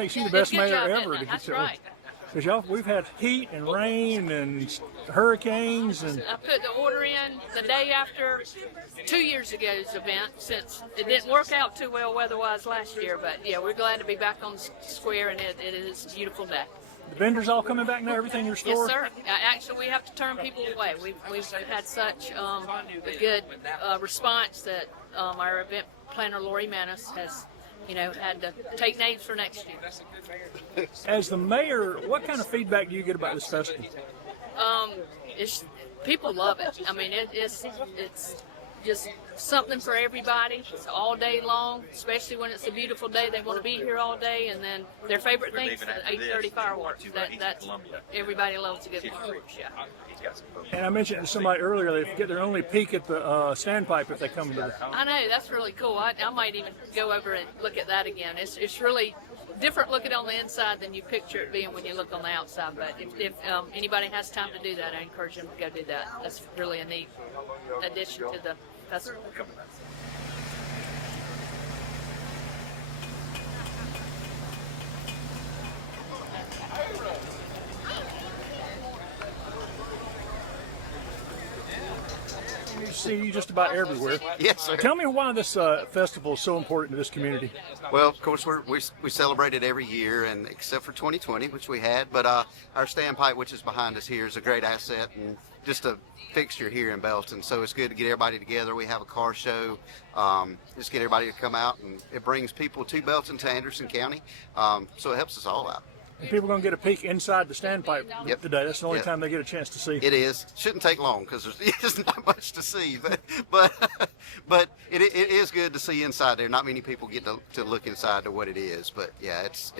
makes you the best mayor job, ever. That's right. Because y'all, we've had heat and rain and hurricanes and. I put the order in the day after 2 years ago's event, since it didn't work out too well weather-wise last year. But yeah, we're glad to be back on the square, and it is a beautiful day. The vendors all coming back now, everything in your store? Yes, sir. Actually, we have to turn people away. We've had such a good response that our event planner, Lori Manis, has had to take names for next year. As the mayor, what kind of feedback do you get about this festival? People love it. I mean, it's just something for everybody. It's all day long, especially when it's a beautiful day. They want to be here all day, and then their favorite thing is the 8:30 fireworks. That's everybody loves a good fireworks. Yeah. And I mentioned to somebody earlier they get their only peek at the standpipe if they come to the. I know, that's really cool. I might even go over and look at that again. It's really different looking on the inside than you picture it being when you look on the outside. But if anybody has time to do that, I encourage them to go do that. That's really a neat addition to the festival. You see you just about everywhere. Yes, sir. Tell me why this festival is so important to this community. Well, of course, we celebrate it every year, and except for 2020, which we had, but our standpipe, which is behind us here, is a great asset and just a fixture here in Belton. So it's good to get everybody together. We have a car show, just get everybody to come out, and it brings people to Belton, to Anderson County, so it helps us all out. And people are going to get a peek inside the standpipe today. That's the only time they get a chance to see. It is. Shouldn't take long because there's not much to see, but it is good to see inside there. Not many people get to look inside to what it is, but yeah, it's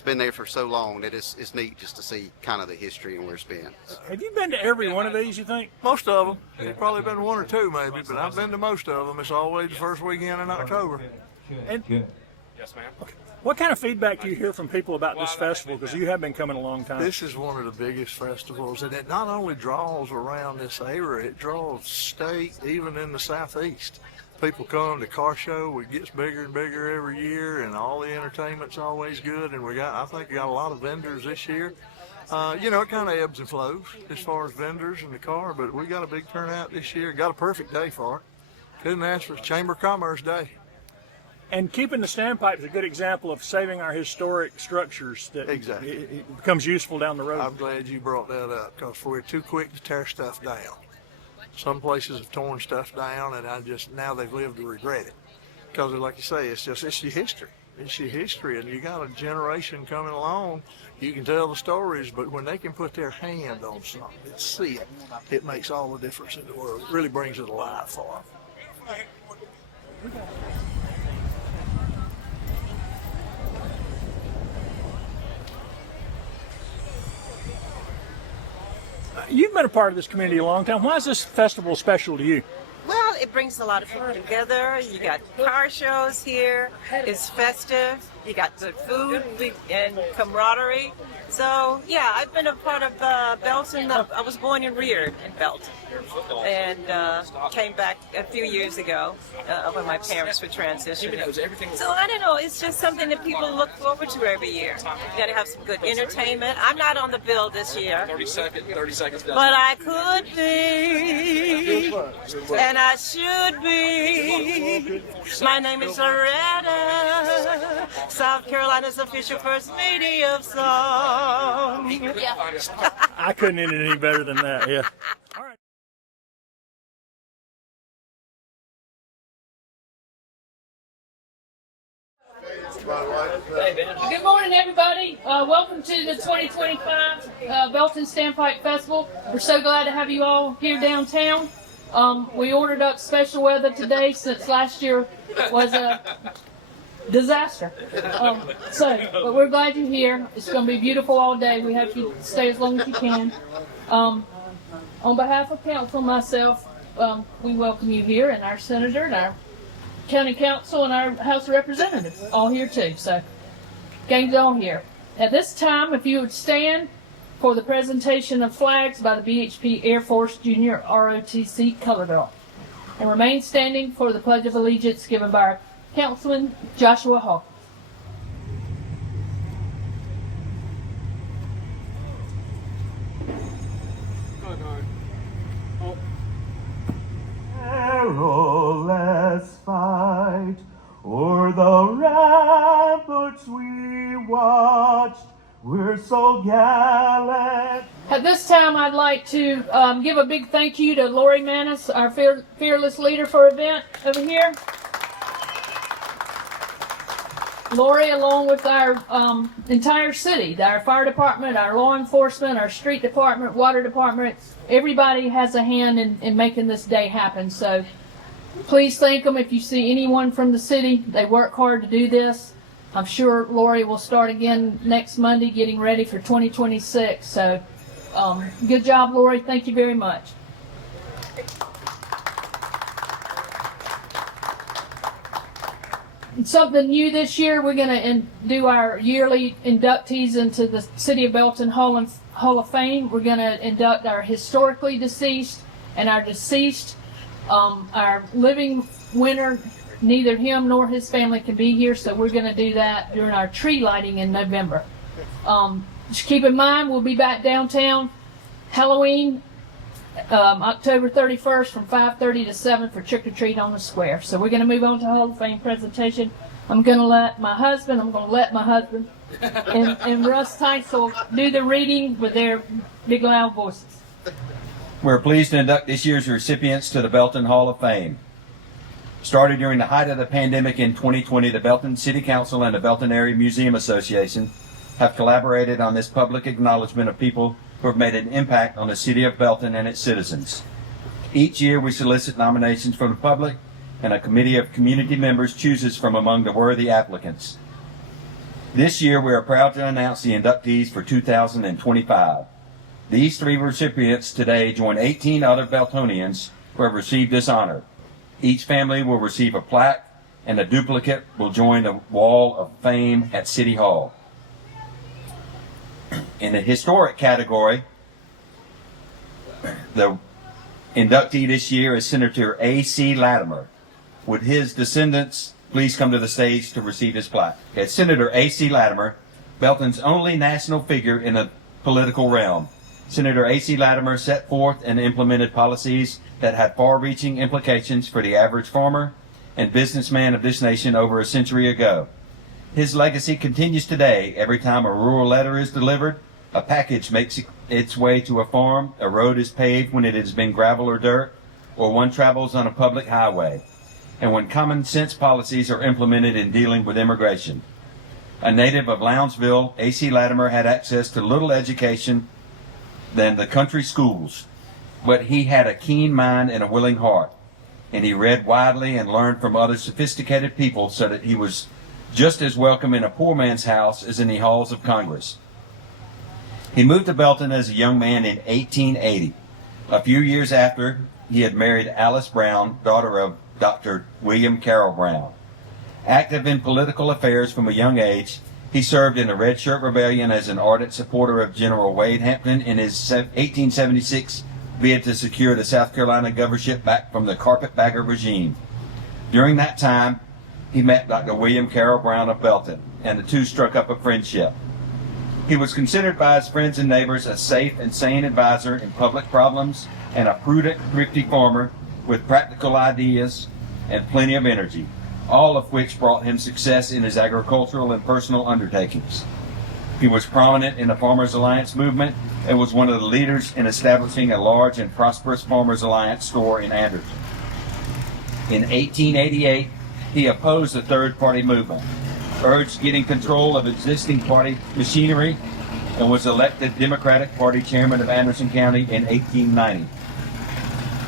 been there for so long that it's neat just to see kind of the history and where it's been. Have you been to every one of these, you think? Most of them. There's probably been one or two maybe, but I've been to most of them. It's always the first weekend in October. And, yes, ma'am. Okay. What kind of feedback do you hear from people about this festival? Because you have been coming a long time. This is one of the biggest festivals, and it not only draws around this area, it draws state, even in the southeast. People come to car show. It gets bigger and bigger every year, and all the entertainment's always good. And I think we got a lot of vendors this year. It kind of ebbs and flows as far as vendors and the car, but we got a big turnout this year. Got a perfect day for it. Couldn't ask for Chamber of Commerce Day. And keeping the standpipe is a good example of saving our historic structures that exactly. It becomes useful down the road. I'm glad you brought that up because we're too quick to tear stuff down. Some places have torn stuff down, and now they've lived to regret it. Because like you say, it's your history. It's your history, and you got a generation coming along. You can tell the stories, but when they can put their hand on something and see it, it makes all the difference in the world. It really brings it alive for them. You've been a part of this community a long time. Why is this festival special to you? Well, it brings a lot of people together. You got car shows here. It's festive. You got good food and camaraderie. So, yeah, I've been a part of Belton. I was born and reared in Belton and came back a few years ago when my parents were transitioning. So, I don't know. It's just something that people look forward to every year. You got to have some good entertainment. I'm not on the bill this year. 30 seconds. But I could be. And I should be. My name is Loretta, South Carolina's official first lady of song. Yeah. I couldn't end it any better than that, yeah. All right. Good morning, everybody. Welcome to the 2025 Belton Standpipe Festival. We're so glad to have you all here downtown. We ordered up special weather today since last year was a disaster. But we're glad you're here. It's going to be beautiful all day. We hope you stay as long as you can. On behalf of council and myself, we welcome you here, and our senator and our county council and our House of Representatives all here too. So, gang's all here. At this time, if you would stand for the presentation of flags by the BHP Air Force Junior ROTC Color Guard, and remain standing for the Pledge of Allegiance given by our Councilman Joshua Hawkins. so gallant. At this time, I'd like to give a big thank you to Lori Manis, our fearless leader for event over here. Lori, along with our entire city, our fire department, our law enforcement, our street department, water department, everybody has a hand in making this day happen. So please thank them. If you see anyone from the city, they work hard to do this. I'm sure Lori will start again next Monday getting ready for 2026. So good job, Lori. Thank you very much. Something new this year, we're going to do our yearly inductees into the City of Belton Hall of Fame. We're going to induct our historically deceased and our deceased. Our living winner, neither him nor his family can be here, so we're going to do that during our tree lighting in November. Just keep in mind, we'll be back downtown Halloween, October 31st from 5:30 to 7 for Trick or Treat on the Square. So we're going to move on to Hall of Fame presentation. I'm going to let my husband and Russ Teisel do the reading with their big loud voices. We're pleased to induct this year's recipients to the Belton Hall of Fame. Started during the height of the pandemic in 2020, the Belton City Council and the Belton Area Museum Association have collaborated on this public acknowledgement of people who have made an impact on the city of Belton and its citizens. Each year we solicit nominations from the public, and a committee of community members chooses from among the worthy applicants. This year we are proud to announce the inductees for 2025. These 3 recipients today join 18 other Beltonians who have received this honor. Each family will receive a plaque, and a duplicate will join the Wall of Fame at City Hall. In the historic category, the inductee this year is Senator A.C. Latimer. Would his descendants please come to the stage to receive his plaque? Okay, Senator A.C. Latimer, Belton's only national figure in the political realm. Senator A.C. Latimer set forth and implemented policies that had far-reaching implications for the average farmer and businessman of this nation over a century ago. His legacy continues today. Every time a rural letter is delivered, a package makes its way to a farm, a road is paved when it has been gravel or dirt, or one travels on a public highway, and when common sense policies are implemented in dealing with immigration. A native of Lounsville, A.C. Latimer had access to little education than the country schools, but he had a keen mind and a willing heart, and he read widely and learned from other sophisticated people so that he was just as welcome in a poor man's house as in the halls of Congress. He moved to Belton as a young man in 1880. A few years after, he had married Alice Brown, daughter of Dr. William Carroll Brown. Active in political affairs from a young age, he served in the Red Shirt Rebellion as an ardent supporter of General Wade Hampton in his 1876 bid to secure the South Carolina governorship back from the carpetbagger regime. During that time, he met Dr. William Carroll Brown of Belton, and the two struck up a friendship. He was considered by his friends and neighbors a safe and sane advisor in public problems and a prudent, thrifty farmer with practical ideas and plenty of energy, all of which brought him success in his agricultural and personal undertakings. He was prominent in the Farmers Alliance movement and was one of the leaders in establishing a large and prosperous Farmers Alliance store in Anderson. In 1888, he opposed the Third Party movement, urged getting control of existing party machinery, and was elected Democratic Party chairman of Anderson County in 1890.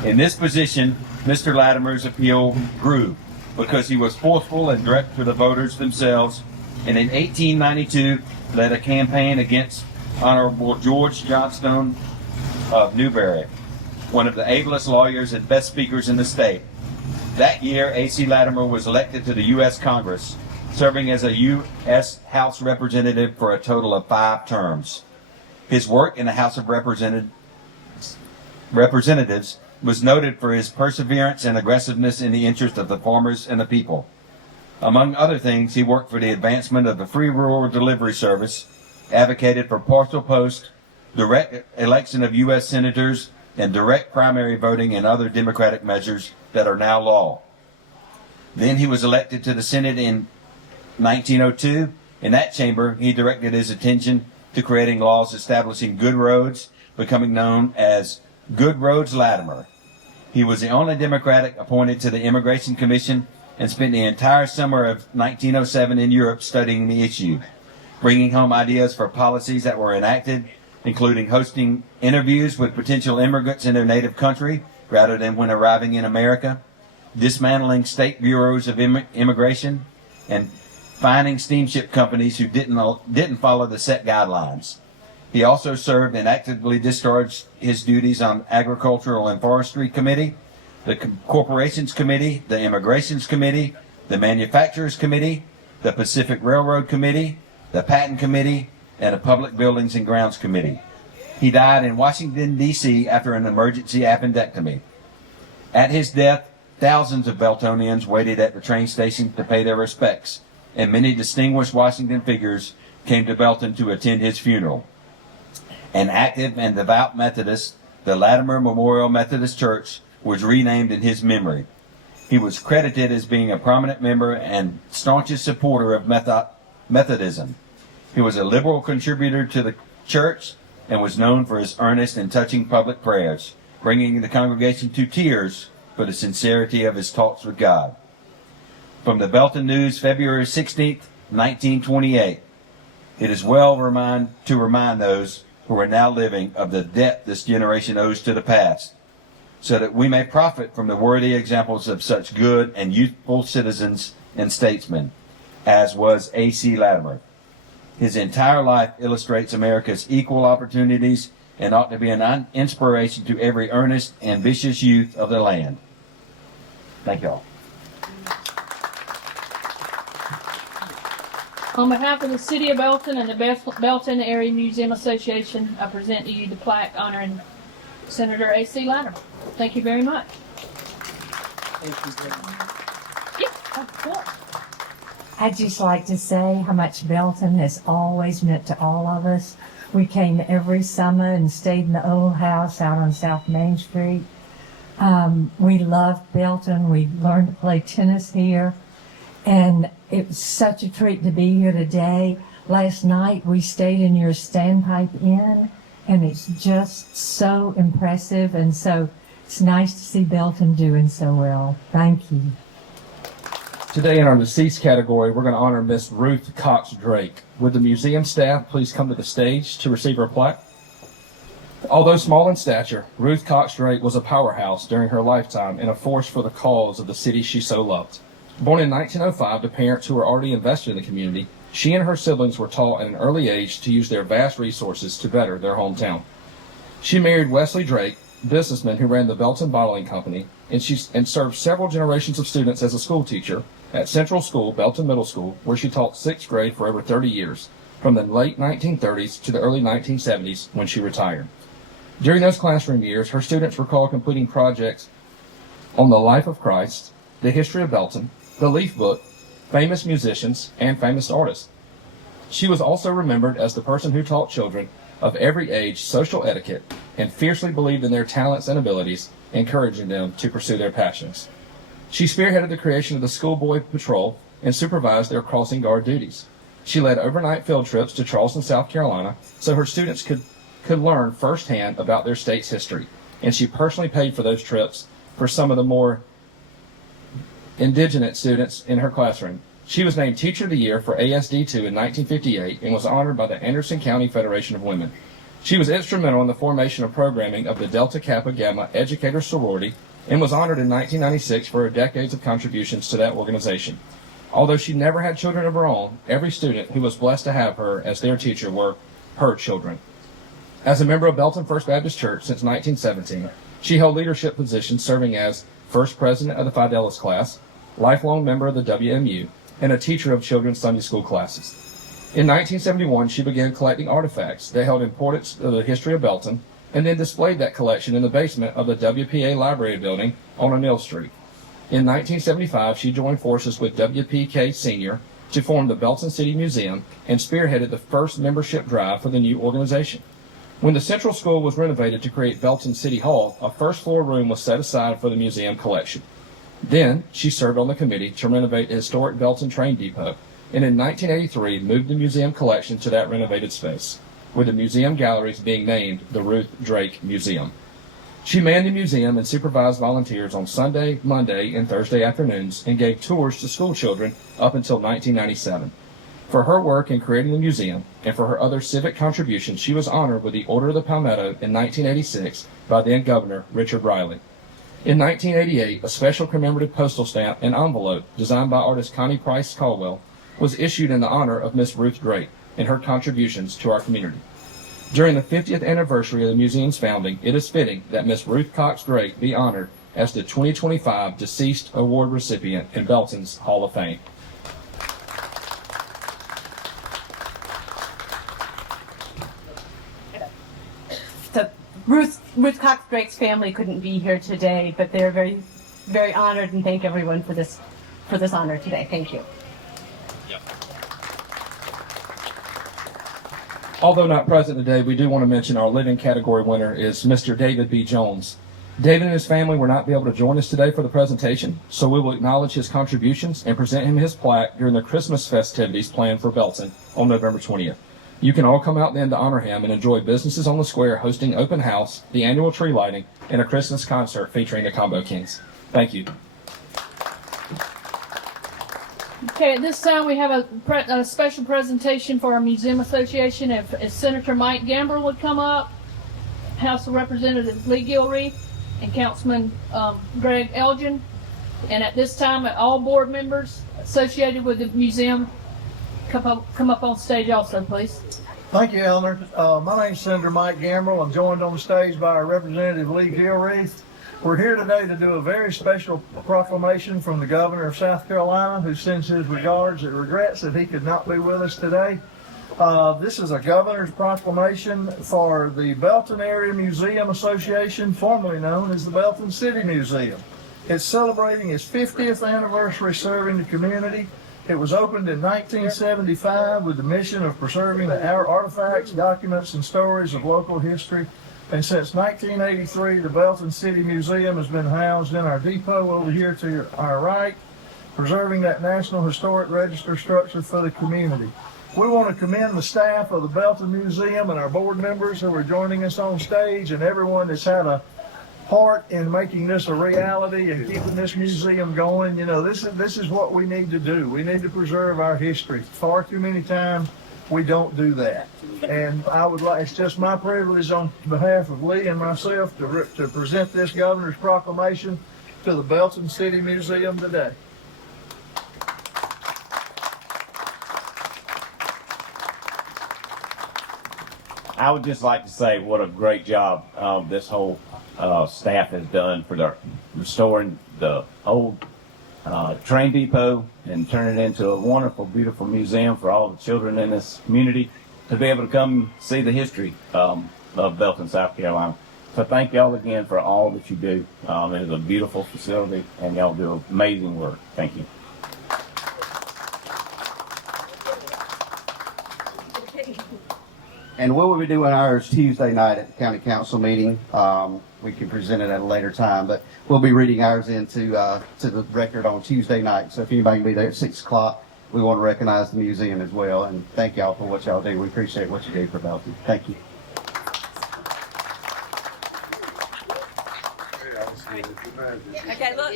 In this position, Mr. Latimer's appeal grew because he was forceful and direct to the voters themselves, and in 1892 led a campaign against Honorable George Johnstone of Newberry, one of the ablest lawyers and best speakers in the state. That year, A.C. Latimer was elected to the U.S. Congress, serving as a U.S. House Representative for a total of 5 terms. His work in the House of Representatives was noted for his perseverance and aggressiveness in the interest of the farmers and the people. Among other things, he worked for the advancement of the free rural delivery service, advocated for parcel post, direct election of U.S. senators, and direct primary voting and other democratic measures that are now law. Then he was elected to the Senate in 1902. In that chamber, he directed his attention to creating laws establishing good roads, becoming known as Good Roads Latimer. He was the only Democrat appointed to the Immigration Commission and spent the entire summer of 1907 in Europe studying the issue, bringing home ideas for policies that were enacted, including hosting interviews with potential immigrants in their native country rather than when arriving in America, dismantling state bureaus of immigration, and fining steamship companies who didn't follow the set guidelines. He also served and actively discharged his duties on Agricultural and Forestry Committee, the Corporations Committee, the Immigrations Committee, the Manufacturers Committee, the Pacific Railroad Committee, the Patent Committee, and the Public Buildings and Grounds Committee. He died in Washington, D.C. after an emergency appendectomy. At his death, thousands of Beltonians waited at the train station to pay their respects, and many distinguished Washington figures came to Belton to attend his funeral. An active and devout Methodist, the Latimer Memorial Methodist Church was renamed in his memory. He was credited as being a prominent member and staunchest supporter of Methodism. He was a liberal contributor to the church and was known for his earnest and touching public prayers, bringing the congregation to tears for the sincerity of his talks with God. From the Belton News, February 16, 1928, it is well to remind those who are now living of the debt this generation owes to the past, so that we may profit from the worthy examples of such good and youthful citizens and statesmen, as was A.C. Latimer. His entire life illustrates America's equal opportunities and ought to be an inspiration to every earnest, ambitious youth of the land. Thank you all. On behalf of the City of Belton and the Belton Area Museum Association, I present to you the plaque honoring Senator A.C. Latimer. Thank you very much. Thank you very much. Yeah, of course. I'd just like to say how much Belton has always meant to all of us. We came every summer and stayed in the old house out on South Main Street. We loved Belton. We learned to play tennis here. And it was such a treat to be here today. Last night we stayed in your Standpipe Inn, and it's just so impressive. And so it's nice to see Belton doing so well. Thank you. Today in our deceased category, we're going to honor Miss Ruth Cox Drake. Would the museum staff please come to the stage to receive her plaque? Although small in stature, Ruth Cox Drake was a powerhouse during her lifetime and a force for the cause of the city she so loved. Born in 1905 to parents who were already invested in the community, she and her siblings were taught at an early age to use their vast resources to better their hometown. She married Wesley Drake, businessman who ran the Belton Bottling Company, and served several generations of students as a school teacher at Central School, Belton Middle School, where she taught 6th grade for over 30 years, from the late 1930s to the early 1970s when she retired. During those classroom years, her students recall completing projects on the life of Christ, the history of Belton, the Leaf Book, famous musicians, and famous artists. She was also remembered as the person who taught children of every age social etiquette and fiercely believed in their talents and abilities, encouraging them to pursue their passions. She spearheaded the creation of the Schoolboy Patrol and supervised their crossing guard duties. She led overnight field trips to Charleston, South Carolina, so her students could learn firsthand about their state's history, and she personally paid for those trips for some of the more indigenous students in her classroom. She was named Teacher of the Year for ASD2 in 1958 and was honored by the Anderson County Federation of Women. She was instrumental in the formation of programming of the Delta Kappa Gamma Educator Sorority and was honored in 1996 for her decades of contributions to that organization. Although she never had children of her own, every student who was blessed to have her as their teacher were her children. As a member of Belton First Baptist Church since 1917, she held leadership positions serving as first president of the Fidelis class, lifelong member of the WMU, and a teacher of children's Sunday school classes. In 1971, she began collecting artifacts that held importance to the history of Belton, and then displayed that collection in the basement of the WPA Library building on O'Neill Street. In 1975, she joined forces with WPK Sr. to form the Belton City Museum and spearheaded the first membership drive for the new organization. When the Central School was renovated to create Belton City Hall, a first-floor room was set aside for the museum collection. Then, she served on the committee to renovate the historic Belton Train Depot, and in 1983 moved the museum collection to that renovated space. with the museum galleries being named the Ruth Drake Museum. She manned the museum and supervised volunteers on Sunday, Monday, and Thursday afternoons and gave tours to school children up until 1997. For her work in creating the museum and for her other civic contributions, she was honored with the Order of the Palmetto in 1986 by then Governor Richard Riley. In 1988, a special commemorative postal stamp and envelope designed by artist Connie Price Caldwell was issued in the honor of Miss Ruth Drake and her contributions to our community. During the 50th anniversary of the museum's founding, it is fitting that Miss Ruth Cox Drake be honored as the 2025 Deceased Award recipient in Belton's Hall of Fame. The Ruth Cox Drake's family couldn't be here today, but they're very, very honored, and thank everyone for this honor today. Thank you. Although not present today, we do want to mention our living category winner is Mr. David B. Jones. David and his family will not be able to join us today for the presentation, so we will acknowledge his contributions and present him his plaque during the Christmas festivities planned for Belton on November 20th. You can all come out then to honor him and enjoy businesses on the square hosting open house, the annual tree lighting, and a Christmas concert featuring the Combo Kings. Thank you. Okay, at this time we have a special presentation for our Museum Association. If Senator Mike Gamble would come up, House of Representatives Lee Gilreath, and Councilman Greg Elgin. And at this time, all board members associated with the museum come up on stage also, please. Thank you, Eleanor. My name is Senator Mike Gamble. I'm joined on the stage by our Representative Lee Gilreath. We're here today to do a very special proclamation from the Governor of South Carolina, who sends his regards and regrets that he could not be with us today. This is a governor's proclamation for the Belton Area Museum Association, formerly known as the Belton City Museum. It's celebrating its 50th anniversary serving the community. It was opened in 1975 with the mission of preserving our artifacts, documents, and stories of local history. And since 1983, the Belton City Museum has been housed in our depot over here to our right, preserving that National Historic Register structure for the community. We want to commend the staff of the Belton Museum and our board members who are joining us on stage, and everyone that's had a part in making this a reality and keeping this museum going. You know, this is what we need to do. We need to preserve our history. Far too many times we don't do that. And it's just my privilege on behalf of Lee and myself to present this governor's proclamation to the Belton City Museum today. I would just like to say what a great job this whole staff has done for restoring the old train depot and turning it into a wonderful, beautiful museum for all the children in this community to be able to come see the history of Belton, South Carolina. So thank y'all again for all that you do. It is a beautiful facility, and y'all do amazing work. Thank you. And what we'll be doing ours Tuesday night at the county council meeting. We can present it at a later time, but we'll be reading ours into to the record on Tuesday night. So if anybody can be there at 6 o'clock, we want to recognize the museum as well. And thank y'all for what y'all do. We appreciate what you do for Belton. Thank you. Okay, look.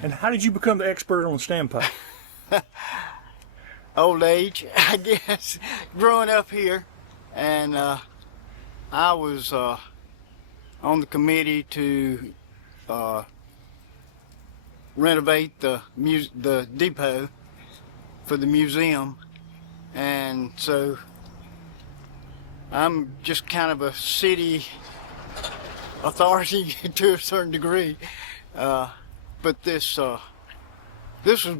And how did you become the expert on the standpipe? Old age, I guess. Growing up here, and I was on the committee to renovate the depot for the museum, and so I'm just kind of a city authority to a certain degree. But this was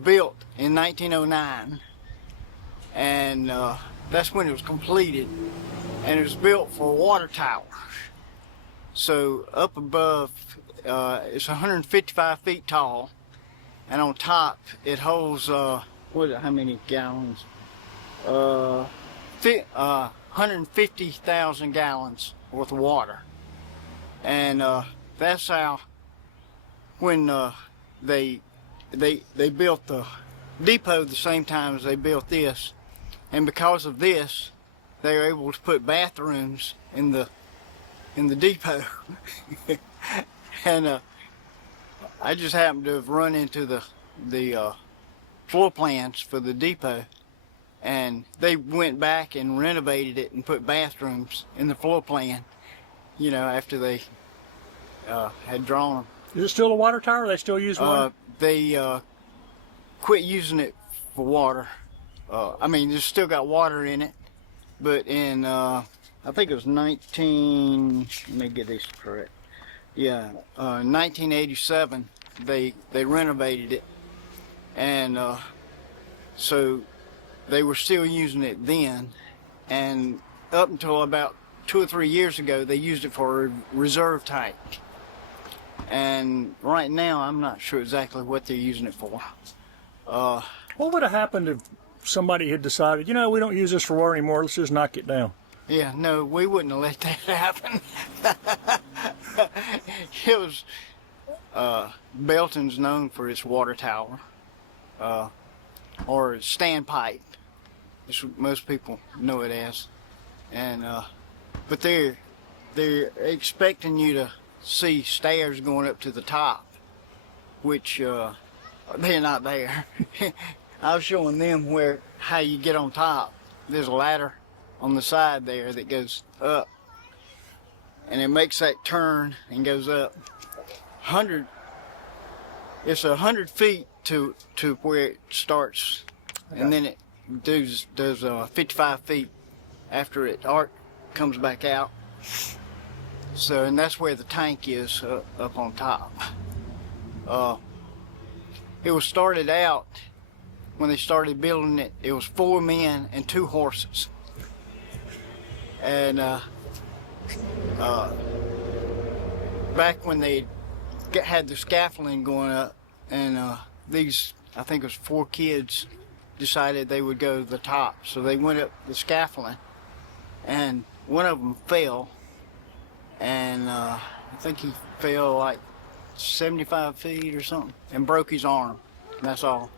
built in 1909, and that's when it was completed. And it was built for a water tower. So up above, it's 155 feet tall, and on top it holds how many gallons? 150,000 gallons worth of water. And that's how, when they built the depot the same time as they built this, and because of this, they were able to put bathrooms in the depot. And I just happened to have run into the floor plans for the depot, and they went back and renovated it and put bathrooms in the floor plan, you know, after they had drawn them. Is it still a water tower? They still use water? They quit using it for water. I mean, it's still got water in it, but in I think it was let me get this correct. Yeah, 1987 they renovated it, and so they were still using it then, and up until about 2 or 3 years ago they used it for a reserve tank. And right now I'm not sure exactly what they're using it for. What would have happened if somebody had decided, you know, we don't use this for water anymore, let's just knock it down? Yeah, no, we wouldn't have let that happen. It was, Belton's known for its water tower, or standpipe. That's what most people know it as. And, but they're expecting you to see stairs going up to the top, which, they're not there. I was showing them how you get on top. There's a ladder on the side there that goes up, and it makes that turn and goes up. It's 100 feet to where it starts, and then it does 55 feet after it comes back out. So, and that's where the tank is, up on top. It was started out, when they started building it, it was 4 men and 2 horses. And back when they had the scaffolding going up, and these, I think it was 4 kids, decided they would go to the top. So they went up the scaffolding, and one of them fell, and I think he fell like 75 feet or something, and broke his arm. And that's all.